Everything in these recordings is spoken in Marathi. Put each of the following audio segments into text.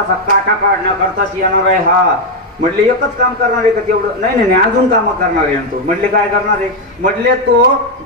असा काटा काढण्याकरताच येणार आहे हा. म्हटले एकच काम करणार आहे का तेवढं? नाही नाही नाही, अजून काम करणार आहे तो. म्हटले काय करणार आहे? म्हटले तो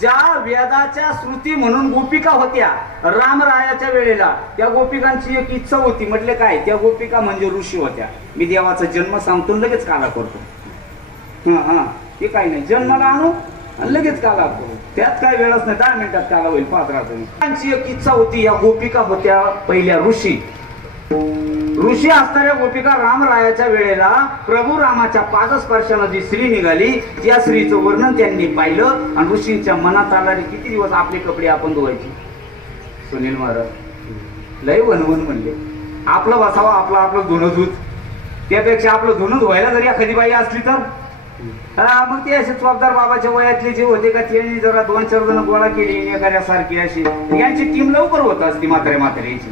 ज्या वेदाच्या श्रुती म्हणून गोपिका होत्या रामरायाच्या वेळेला, त्या गोपिकांची एक इच्छा होती. म्हटले काय? त्या गोपिका म्हणजे ऋषी होत्या. मी देवाचा जन्म सांगतो लगेच काला करतो. हा ते काही नाही, जन्माला आणू आणि लगेच काला करू, त्यात काय वेळच नाही, 10 मिनिटात काला होईल. पाहत राहतो. त्यांची एक इच्छा होती. या गोपिका होत्या पहिल्या ऋषी असणाऱ्या गोपिका रामरायाच्या वेळेला प्रभू रामाच्या पादस्पर्शानं जी स्त्री निघाली, त्या स्त्रीचं वर्णन त्यांनी पाहिलं आणि ऋषींच्या मनात आला किती दिवस आपले कपडे आपण धुवायचे. सुनील महाराज लय वनवन म्हणले, आपलं बसावं आपलं धुणं धुत, त्यापेक्षा आपलं धुणं धुवायला जरी एखादी बाई असली तर मग ते असे चौकदार बाबाच्या वयातले जे होते का त्यांनी जरा 2-4 जण गोळा केली एखाद्यासारखी अशी, यांची टीम लवकर होत असती म्हाताऱ्याची.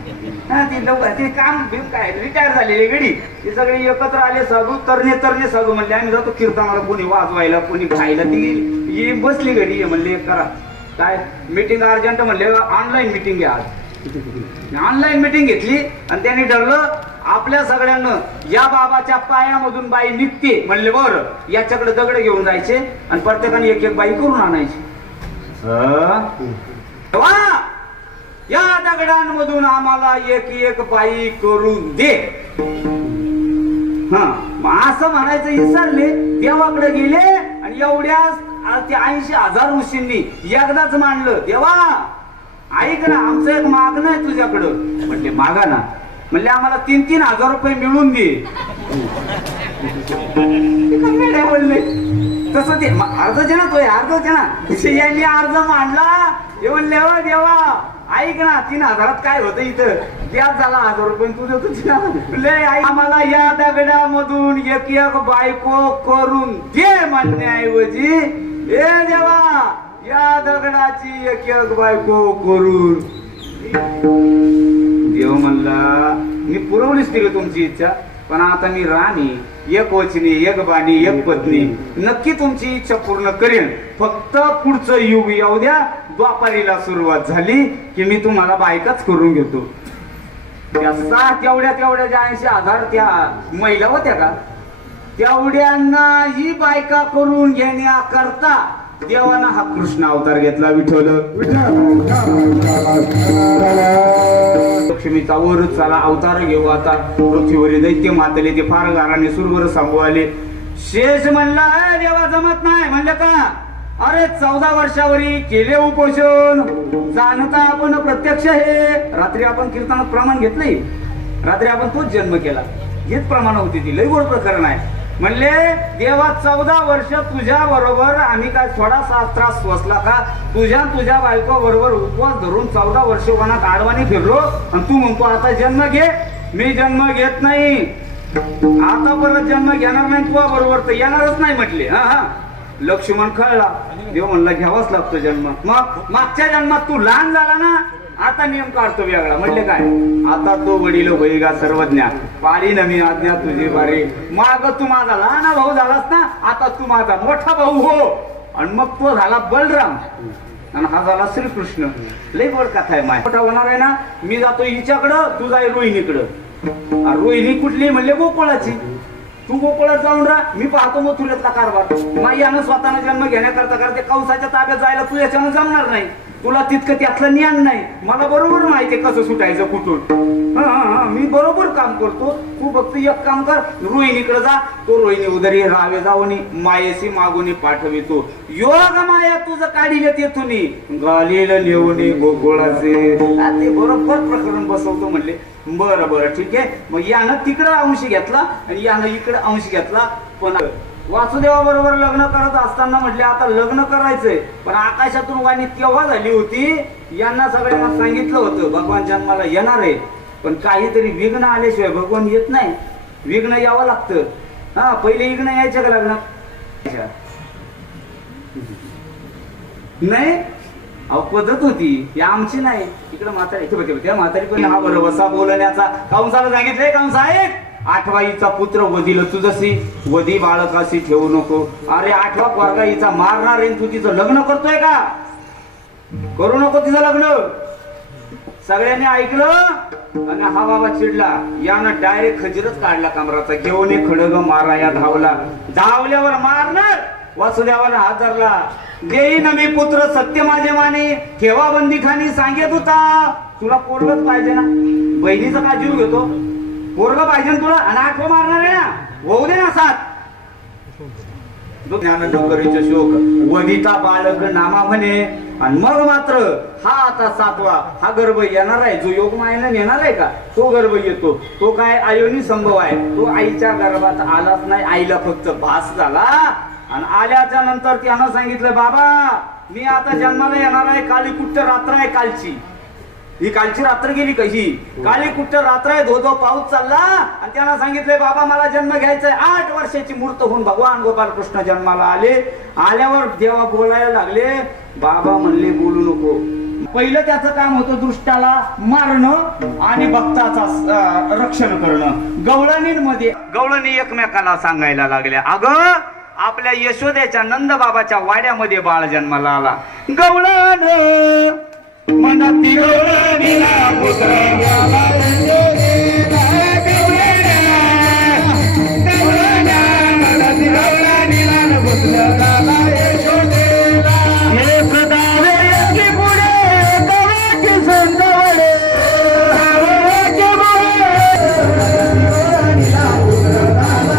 ती लवकर ते काम काय रिटायर झालेले गडी ते सगळे एकत्र आले साधू, तरणे साधू म्हणले आम्ही जातो कीर्तनाला, कोणी वाजवायला कोणी खायला. ती बसली गडी म्हणले करा काय मीटिंग अर्जंट म्हणले, ऑनलाईन मीटिंग घ्या. ऑनलाईन मीटिंग घेतली आणि त्यांनी ठरलं आपल्या सगळ्यांना या बाबाच्या पायामधून बाई निघते. म्हणले बरं, याच्याकडे दगड घेऊन जायचे आणि प्रत्येकाने एक बाई करून आणायची. या दगडांमधून आम्हाला एक बाई करून दे. असं म्हणायचं विसरले, देवाकडे गेले आणि एवढ्याच 80,000 ऋषींनी एकदाच मांडलं, देवा ऐक ना, आमचं एक मागणं आहे तुझ्याकडं. म्हणले मागा ना. म्हणले आम्हाला 3,000 रुपये मिळून दे. बोलले तसं ते अर्ज ना तो अर्ज ना यांनी अर्ज मांडला. हे म्हणले हो देवा ऐक ना, 3,000 काय होतं इथं, द्याच झाला 1,000 रुपये तुझं तुझ्या. आम्हाला या दगडामधून एक बायको करून दे म्हणण्याऐवजी हे देवा या दगडाची एक बायको करून. देव म्हणला मी पुरवलीच ती तुमची इच्छा, पण आता मी राणी, एक वचनी, एक बाणी, एक पत्नी, नक्की तुमची इच्छा पूर्ण करेन. फक्त पुढचं युग येऊ द्या. द्वापारीला सुरुवात झाली की मी तुम्हाला बायकाच करून घेतो. तेवढ्या ज्या 80,000 त्या महिला होत्या का, तेवढ्यांना ही बायका करून घेण्याकरता देवानं हा कृष्ण अवतार घेतला. विठ्ठल लक्ष्मीचा वर चला अवतार घेऊ आता पृथ्वीवरील दैत्य मातले ते फार गाराने सुरवर सांगू आले. शेष म्हणला देवा जमत नाही. म्हणलं का? अरे 14 वर्षावरी केले उपोषण, जाणता आपण प्रत्यक्ष हे. रात्री आपण कीर्तनात प्रमाण घेतलंय, रात्री आपण तोच जन्म केला, हेच प्रमाण होती ती. लय गोड प्रकरण आहे. म्हणले देवा 14 वर्ष तुझ्या बरोबर आम्ही काय थोडासा त्रास सोसला का? तुझ्या बायको बरोबर उपवास धरून 14 वर्ष वनात आडवाने फिरलो आणि तू म्हणतो आता जन्म घे. मी जन्म घेत नाही, आता परत जन्म घेणार नाही तुझ्या बरोबर, तर येणारच नाही म्हटले. लक्ष्मण कळला. देव म्हणला घ्यावाच लागतो जन्म. मग मागच्या जन्मात तू लहान झाला ना, आता नियम काढतो वेगळा. म्हणले काय? आता तो वडील होई गा सर्वज्ञा, पाळी नमी आज्ञा तुझी बारे. माग तू माझा लहान भाऊ झालास ना, आता तू माझा मोठा भाऊ हो. आणि मग तो झाला बलराम आणि हा झाला श्रीकृष्ण. लय गोड कथा आहे. माय मोठा होणार आहे ना, मी जातो हिच्याकडं, तू जाई रोहिणीकडं. रोहिणी कुठली? म्हणले गोकुळाची. तू गोकुळात जाऊन राहा, मी पाहतो मग तुझ्यातला कारभार. मायानं स्वतःनं जन्म घेण्याकरता करते कंसाच्या ताब्यात जायला तू याच्यानं जमणार नाही. तुला तितकं त्यातलं ज्ञान नाही. मला बरोबर माहितीये कसं सुटायचं कुठून. मी बरोबर काम करतो. तू फक्त एक काम कर, रोहिणीकडे जा. तो रोहिणी उदरी रावे जाऊनी मायेशी मागून पाठवितो. योग माया तुझं काढिले तेथून गालीला नेऊन गोकुळाचे. ते बरोबर प्रकरण बसवतो. म्हणले बरं ठीक आहे. मग यानं तिकडं अंश घेतला आणि यानं इकडं अंश घेतला. पण वासुदेवा बरोबर लग्न करत असताना म्हटले आता लग्न करायचंय, पण आकाशातून वाणी तेव्हा झाली होती. यांना सगळ्यांना सांगितलं होतं भगवान जन्माला येणार आहे, पण काहीतरी विघ्न आल्याशिवाय भगवान येत नाही. विघ्न यावं लागतं. पहिले विघ्न यायचं का लग्नात? नाही पद्धत होती आमची नाही. इकडे म्हातारी त्या म्हातारी पण हा बरोबर बसा बोलण्याचा. कंसाला सांगितलंय कंसा आहे 8वा हिचा पुत्र वधील तुझसी, वधी बाळकाशी ठेवू नको. अरे 8वा पोरगा हिचा मारणार आहे, तू तिचं लग्न करतोय का? करू नको तिचं लग्न. सगळ्यांनी ऐकलं आणि हा बाबा चिडला. यानं डायरेक्ट खजिरच काढला कमराचा, घेऊन एक खडग मारा. या धावला. धावल्यावर मारणार वासुदेवाला हात धरला. देईन मी पुत्र सत्य माझे माने, ठेवा बंदीखानी सांगेत होता. तुला पोरगच पाहिजे ना, बहिणीचा का जीव घेतो, पोरग पाहिजे ना तुला, आणि आठवं मारणार आहे ना, होऊ दे ना साथ. ज्ञानडोंगरीचे शोक वदिता बालक नामा म्हणे. आणि मग मात्र हा आता 7वा हा गर्भ येणार आहे, जो योग मायेला नेणार आहे का, तो गर्भ येतो. तो काय अयोनी संभव आहे, तो आईच्या गर्भात आलाच नाही, आईला फक्त भास झाला. आणि आल्याच्या नंतर त्यानं सांगितलं, बाबा मी आता जन्माला येणार आहे, कालीकुट्ट रात्र आहे कालची. ही कालची रात्र गेली कशी, कालीकुट्ट रात्र आहे, धो धो पाऊस चालला. आणि त्याला सांगितले, बाबा मला जन्म घ्यायचाय. 8 वर्षाची मूर्त होऊन भगवान गोपालकृष्ण जन्माला आले. आल्यावर जेव्हा बोलायला लागले, बाबा म्हणले बोलू नको. पहिलं त्याचं काम होतं दृष्टाला मारणं आणि भक्ताचा रक्षण करणं. गवळणींमध्ये गवळणी एकमेकाला सांगायला लागल्या, अगं आपल्या यशोदेच्या नंद बाबाच्या वाड्यामध्ये बाळ जन्माला आला. गवळण मनातील गवळणीला पुत्र गेला, यशोदेला गवळण्या, मनातील गवळणीला पुत्र गेला, यशोदेला. हे सदावे एकी पुढे गवळाची संगवळे, गवळाची मुळे गवळणीला पुत्र गेला,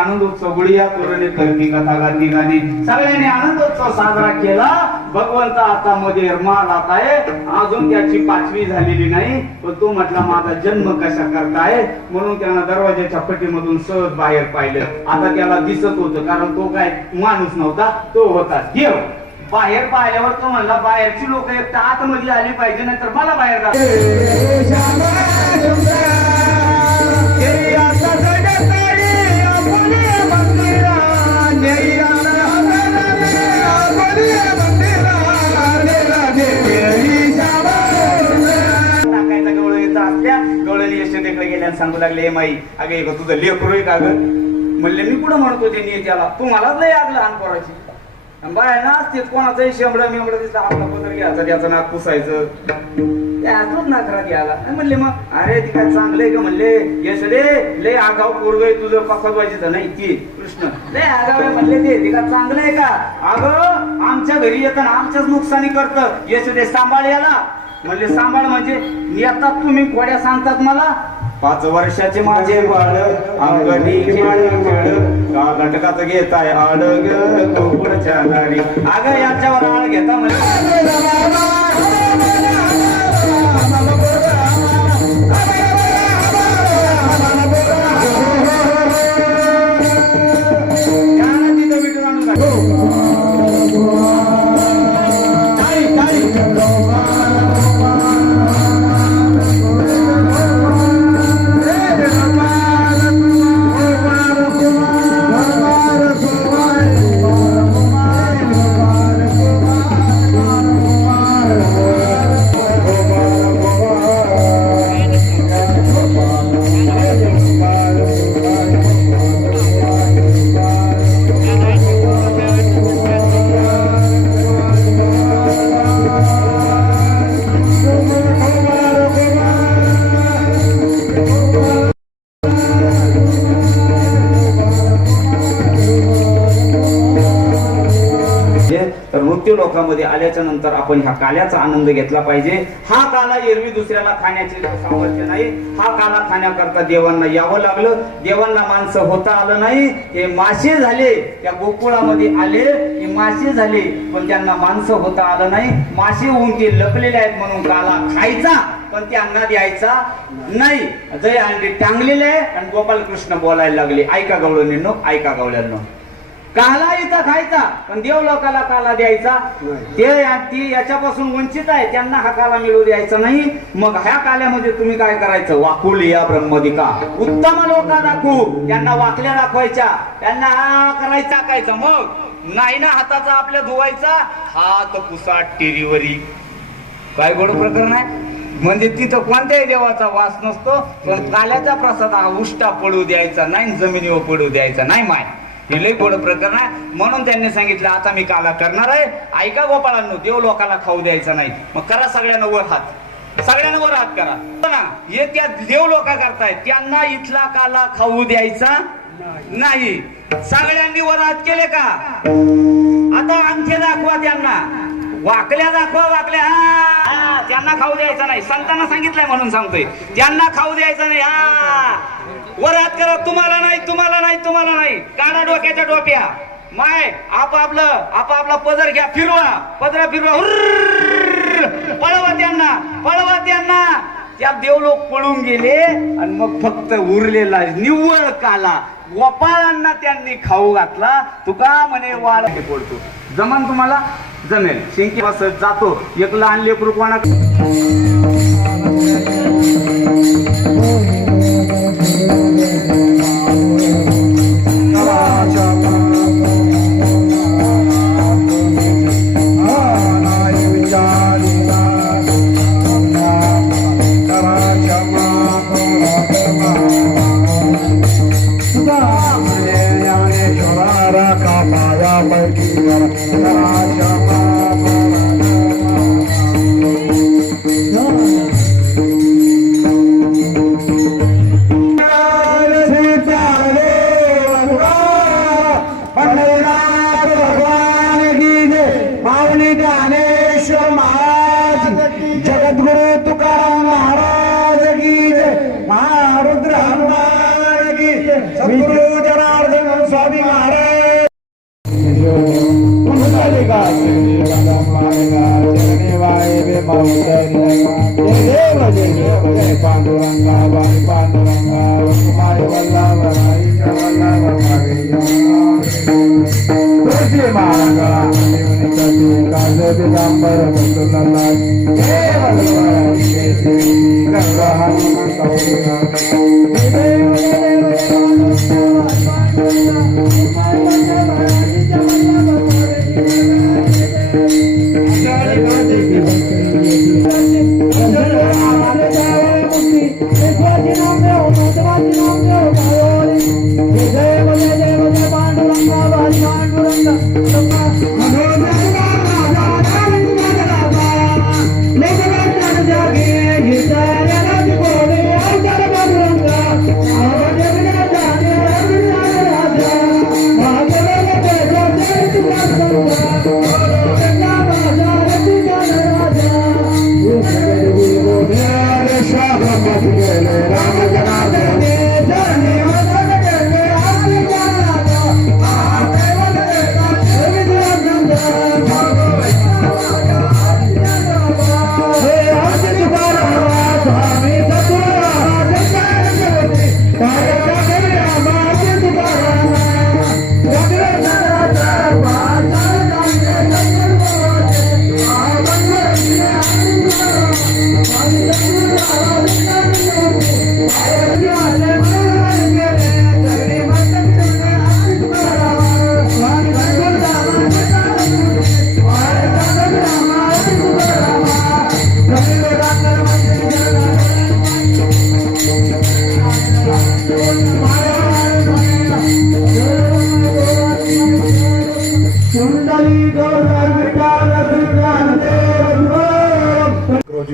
आनंद उत्सव गुडिया तोरणे करती कथा गाती गाणी सगळ्यांनी आनंद उत्सव साजरा केला. भगवंत आता मध्ये मारत आहे, अजून त्याची 5वी झालेली नाही, पण तो म्हटला माझा जन्म कशा करताय, म्हणून त्यानं दरवाजाच्या फटीमधून सहज बाहेर पाहिलं. आता त्याला दिसत होतं, कारण तो काय माणूस नव्हता, तो होता देव. बाहेर पाहिल्यावर तो म्हणला, बाहेरची लोक एक तर आतमध्ये आली पाहिजे, नाही तर मला बाहेर जा. टाकायचा गवळ येत असल्या गवळणी यशोदेकडे गेल्या सांगू लागले, हे माई अगं एक तुझं लेकरू आहे का ग. म्हणले मी कुठं म्हणतो ते नियत्याला, तू मलाच लय आग लहान पोराची. बाय ना ते कोणाचाही शेंबडा मेंबडा दिसला आपला पत्र घ्यायचा, त्याचं नाक पुसायचं, त्यातच नाकरात घ्यायला. म्हणले मग अरे ती काय चांगलंय का, म्हणले यशोदे लय आगाव पोरग आहे तुझं, पकवायचं नाही ती कृष्ण लय आगाव आहे. म्हणले ते का चांगलं आहे का, अगं आमच्या घरी येताना आमच्याच नुकसानी करतं, यशोदे सांभाळ याला. म्हणले सांभाळ म्हणजे येतात तुम्ही खोड्या सांगतात मला. 5 वर्षाचे माझे बाळ अंगणी खेळ का घटकाच घेताय आडग कोपरच्या नारी. अगं याच्यावर आळ घेता लोकांमध्ये आल्याच्या नंतर आपण ह्या काल्याचा आनंद घेतला पाहिजे. हा काला एरवी दुसऱ्याला खाण्याचे सामर्थ्य नाही, हा काला खाण्याकरता देवांना यावं लागलं. देवांना माणसं होता आलं नाही, ते मासे झाले, त्या गोकुळामध्ये आले ते मासे झाले, पण त्यांना माणसं होता आलं नाही. मासे होऊन ते लपलेले आहेत म्हणून काला खायचा, पण त्यांना द्यायचा नाही. जय अंडी टांगलेले आहे आणि गोपालकृष्ण बोलायला लागले, ऐका गवळणींनो, ऐका गवळ्यांनो, काला इथं खायचा पण देव लोकाला काला द्यायचा. ते याच्यापासून वंचित आहे, त्यांना हा काला मिळू द्यायचा नाही. मग ह्या काल्यामध्ये तुम्ही काय करायचं, वाकुलिया ब्रह्मदिका, उत्तम लोक दाखवू, त्यांना वाकल्या दाखवायच्या, त्यांना हा करायचा टाकायचा. मग नाही ना हाताचा आपल्या धुवायचा, हात पुसाट टेरीवरी. काय गोड प्रकरण आहे. म्हणजे तिथं कोणत्याही देवाचा वास नसतो, पण काल्याचा प्रसाद हा उष्टा पडू द्यायचा नाही, जमिनीवर पडू द्यायचा नाही. माय हे लई गोड प्रकरण आहे. म्हणून त्यांनी सांगितलं आता मी काला करणार आहे. ऐका गोपाळांनो, देव लोकाला खाऊ द्यायचा नाही. मग करा सगळ्यांना वर हात, सगळ्यांना वर हात करा ना. हे त्या देव लोका करतायत, त्यांना इथला काला खाऊ द्यायचा नाही. सगळ्यांनी वर हात केले का? आता अंगठे दाखवा त्यांना, वाकल्या दाखवा, वाकल्या. हा, त्यांना खाऊ द्यायचा नाही. संतांना सांगितलंय म्हणून सांगतोय, त्यांना खाऊ द्यायचा नाही. हा, वर हात करा. तुम्हाला नाही, तुम्हाला नाही, तुम्हाला नाही. काढा डोक्याच्या टोप्या. माय आपापला पदर घ्या, फिरवा, पदरा फिरवा. पळवा त्यांना, पळवा त्यांना. त्या देवलोक पळून गेले आणि मग फक्त उरलेला निव्वळ काला गोपाळांना त्यांनी खाऊ घातला. तुका म्हणे वाळ पडतो. जमन तुम्हाला? जमेल. शिंकी बसत जातो. एक लहान लेकरू कोणा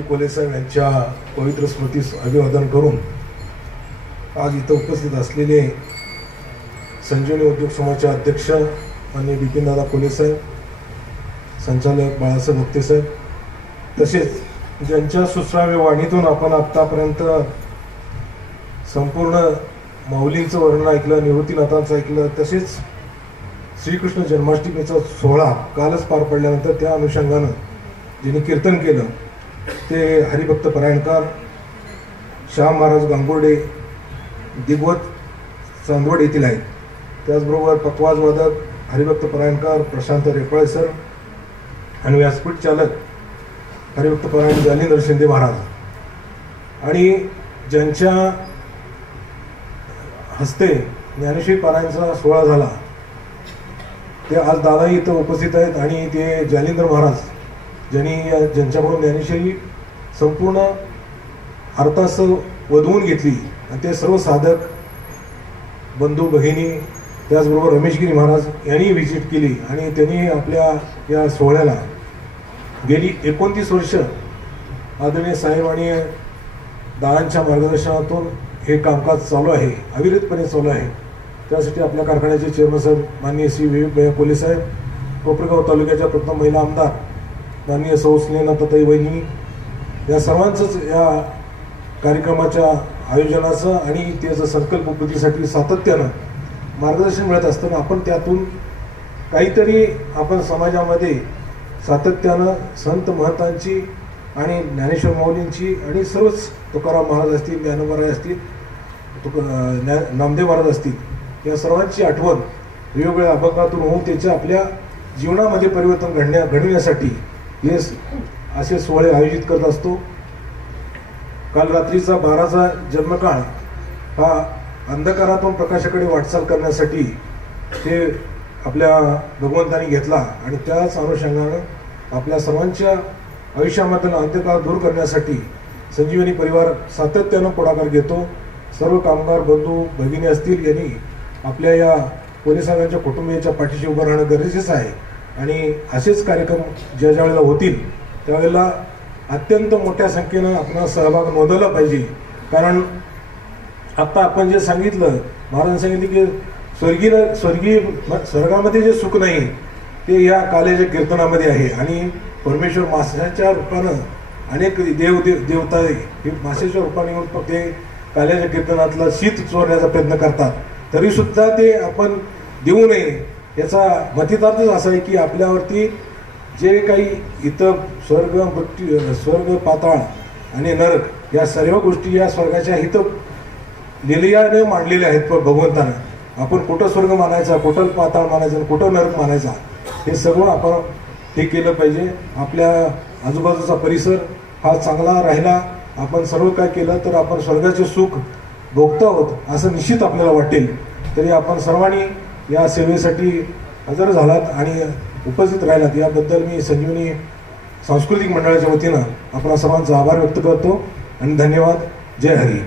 कोले साहेब यांच्या पवित्र स्मृतीस अभिवादन करून आज इथं उपस्थित असलेले संजीवनी उद्योग समाजाचे अध्यक्ष आणि बिपिनदादा कोले साहेब, संचालक बाळासाहेब भक्ते साहेब, तसेच ज्यांच्या सुश्राव्य वाणीतून आपण आत्तापर्यंत संपूर्ण माऊलींचं वर्णन ऐकलं, निवृत्तीनाथांचं ऐकलं, तसेच श्रीकृष्ण जन्माष्टमीचा सोहळा कालच पार पडल्यानंतर त्या अनुषंगानं ज्यांनी कीर्तन केलं ते हरिभक्त परायणकार श्याम महाराज गांगुर्डे दिग्वत चांदवड येथील आहेत. त्याचबरोबर पखवाज वादक हरिभक्त परायणकार प्रशांत रेपाळे सर आणि व्यासपीठ चालक हरिभक्त परायण जालिंदर शिंदे महाराज आणि ज्यांच्या हस्ते ज्ञानेश्वरी पारायणचा सोहळा झाला ते आज दादा इथं उपस्थित आहेत आणि ते जालिंदर महाराज ज्यांच्याकडून ज्ञानेश्वरी संपूर्ण अर्थासह वधवून घेतली आणि ते सर्व साधक बंधू भगिनी त्याचबरोबर रमेशगिरी महाराज यांनी व्हिजिट केली आणि त्यांनी आपल्या या सोहळ्याला गेली 29 वर्ष आदरणीय साहेब आणि दादांच्या मार्गदर्शनातून हे कामकाज चालू आहे, अविरतपणे चालू आहे. त्यासाठी आपल्या कारखान्याचे चेअरमन साहेब माननीय श्री विवेक पोलीस साहेब, कोपरगाव तालुक्याच्या प्रथम महिला आमदार माननीय सौ स्नेहलताताई वहिनी, या सर्वांचंच या कार्यक्रमाच्या आयोजनाचं आणि त्याचं संकल्पपूर्तीसाठी सातत्यानं मार्गदर्शन मिळत असताना आपण त्यातून काहीतरी आपण समाजामध्ये सातत्यानं संत महंतांची आणि ज्ञानेश्वर माऊलींची आणि सर्वच तुकाराम महाराज असतील, ज्ञानोबा असतील, नामदेव महाराज असतील, या सर्वांची आठवण वेगवेगळ्या अभंगातून होऊन त्याच्या आपल्या जीवनामध्ये परिवर्तन घडविण्यासाठी हे असे सोहळे आयोजित करत असतो. काल रात्रीचा 12चा जन्मकाळ हा अंधकारातून प्रकाशाकडे वाटचाल करण्यासाठी ते आपल्या भगवंतानी घेतला आणि त्याच अनुषंगानं आपल्या सर्वांच्या आयुष्यामधील अंधकार दूर करण्यासाठी संजीवनी परिवार सातत्यानं पुढाकार घेतो. सर्व कामगार बंधू भगिनी असतील यांनी आपल्या या पोलिसांच्या कुटुंबियांच्या पाठीशी उभं राहणं गरजेचं आहे आणि असेच कार्यक्रम ज्या वेळेला होतील त्यावेळेला अत्यंत मोठ्या संख्येनं आपण सहभाग नोंदवला पाहिजे. कारण आता आपण जे सांगितलं, महाराजांनी सांगितलं की स्वर्गामध्ये जे सुख नाही ते या काल्याच्या कीर्तनामध्ये आहे आणि परमेश्वर माशाच्या रूपानं अनेक देवता हे माशाच्या रूपाने येऊन ते काल्याच्या कीर्तनातला शीत चोरण्याचा प्रयत्न करतात, तरी सुद्धा ते आपण देऊ नये. याचा मतितार्थच असा आहे की आपल्यावरती जे काही इथं स्वर्ग पाताळ आणि नरक या सर्व गोष्टी या स्वर्गाच्या हित लिलयाने मांडलेल्या आहेत भगवंतानं. आपण कुठं स्वर्ग मानायचा, कुठं पाताळ मानायचा, कुठं नरक मानायचा, हे सगळं आपण हे केलं पाहिजे. आपल्या आजूबाजूचा परिसर हा चांगला राहिला, आपण सर्व काय केलं तर आपण स्वर्गाचे सुख भोगतो आहोत असं निश्चित आपल्याला वाटेल. तरी आपण सर्वांनी या सेवेसाठी हजर झालात आणि उपस्थित राहिलात याबद्दल मी संजीवनी सांस्कृतिक मंडळाच्या वतीनं आपण सर्वांचा आभार व्यक्त करतो आणि धन्यवाद. जय हरी.